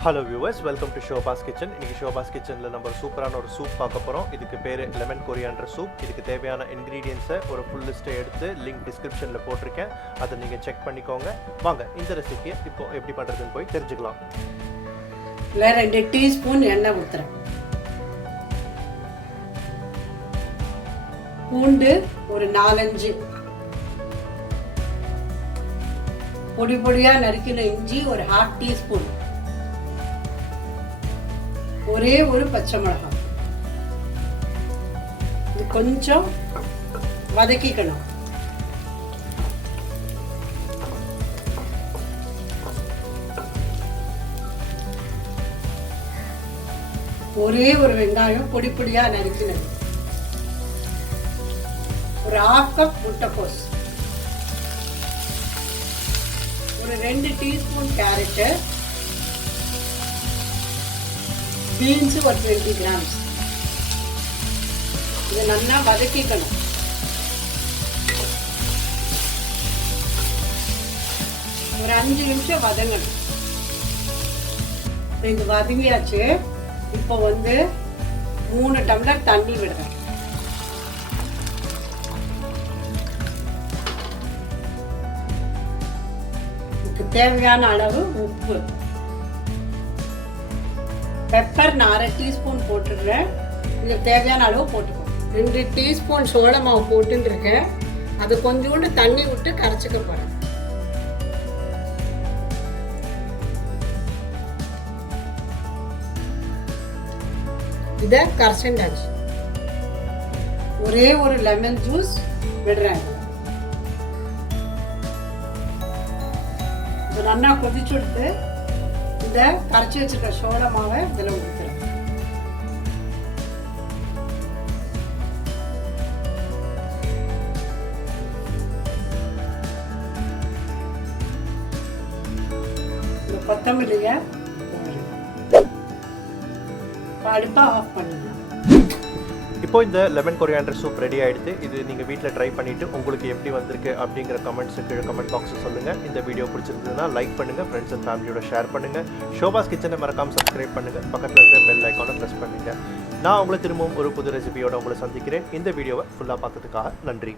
Hello viewers, welcome to Shobha's Kitchen. இன்னைக்கு Shobha's Kitchenல நம்ம சூப்பரான ஒரு சூப் பார்க்க போறோம். இதுக்கு பேரு லெமன் கொரியாண்டர் சூப். இதுக்கு தேவையான இன்கிரிடியன்ட்ஸை ஒரு ஃபுல் லிஸ்ட்டை எடுத்து லிங்க் டிஸ்கிரிப்ஷன்ல போட்டிருக்கேன். அதை நீங்க செக் பண்ணிக்கோங்க. வாங்க இந்த ரெசிபியை இப்போ எப்படி பண்றதுன்னு போய் தெரிஞ்சுக்கலாம். 2 டீஸ்பூன் எண்ணெய் ஊத்துறேன். பூண்டு ஒரு 4-5, பொடி பொடியா நறுக்கின இஞ்சி ஒரு 1/2 டீஸ்பூன், ஒரே ஒரு பச்சை மிளகாய். இது கொஞ்சம் வதக்கிக்கணும். ஒரே ஒரு வெங்காயம் பொடி பொடியா நறுக்கினது, ஒரு 1/2 கப் முட்டைக்கோஸ், ஒரு 2 டீஸ்பூன் கேரட், பீன்ஸ் ஒரு 20 கிராம்ஸ். இதை நல்லா வதக்கிக்கணும். ஒரு 5 நிமிஷம் வதங்கணும். இது வதங்கியாச்சு. இப்போ 3 டம்ளர் தண்ணி விடுறேன். இதுக்கு தேவையான அளவு உப்பு, பெப்பர் நான் 1/2 டீஸ்பூன் போட்டுடுறேன். இதுக்கு தேவையான அளவு போட்டுக்கோ. 2 டீஸ்பூன் சோள மாவு போட்டுருக்கேன். அது கொஞ்சோண்டு தண்ணி விட்டு கரைச்சிக்க போறேன். இதை கரைச்சாச்சு. ஒரே ஒரு லெமன் ஜூஸ் விடுறேன். இது நல்லா கொதிச்சு விட்டு இந்த கரைச்சி வச்சிருக்க சோள மாவை இதில் ஊற்றுறேன். இந்த கொத்தமல்லியை அடுப்பை ஆஃப் பண்ணிடலாம். இப்போ இந்த லெமன் கொரியாண்டர் சூப் ரெடி ஆகிடுது. இது நீங்கள் வீட்டில் ட்ரை பண்ணிவிட்டு உங்களுக்கு எப்படி வந்திருக்கு அப்படிங்கிற கமெண்ட்ஸுக்கு கமெண்ட் பாக்ஸில் சொல்லுங்கள். இந்த வீடியோ பிடிச்சிருந்ததுன்னா லைக் பண்ணுங்கள், ஃப்ரெண்ட்ஸ் அண்ட் ஃபேமிலியோட ஷேர் பண்ணுங்கள். ஷோபாஸ் கிச்சனை மறக்காமல் சப்ஸ்கிரைப் பண்ணுங்கள், பக்கத்தில் இருக்கிற பெல் ஐக்கானை ப்ரெஸ் பண்ணுங்கள். நான் உங்களை திரும்பவும் ஒரு புது ரெசிபியோட உங்களை சந்திக்கிறேன். இந்த வீடியோவை ஃபுல்லாக பார்த்ததுக்காக நன்றி.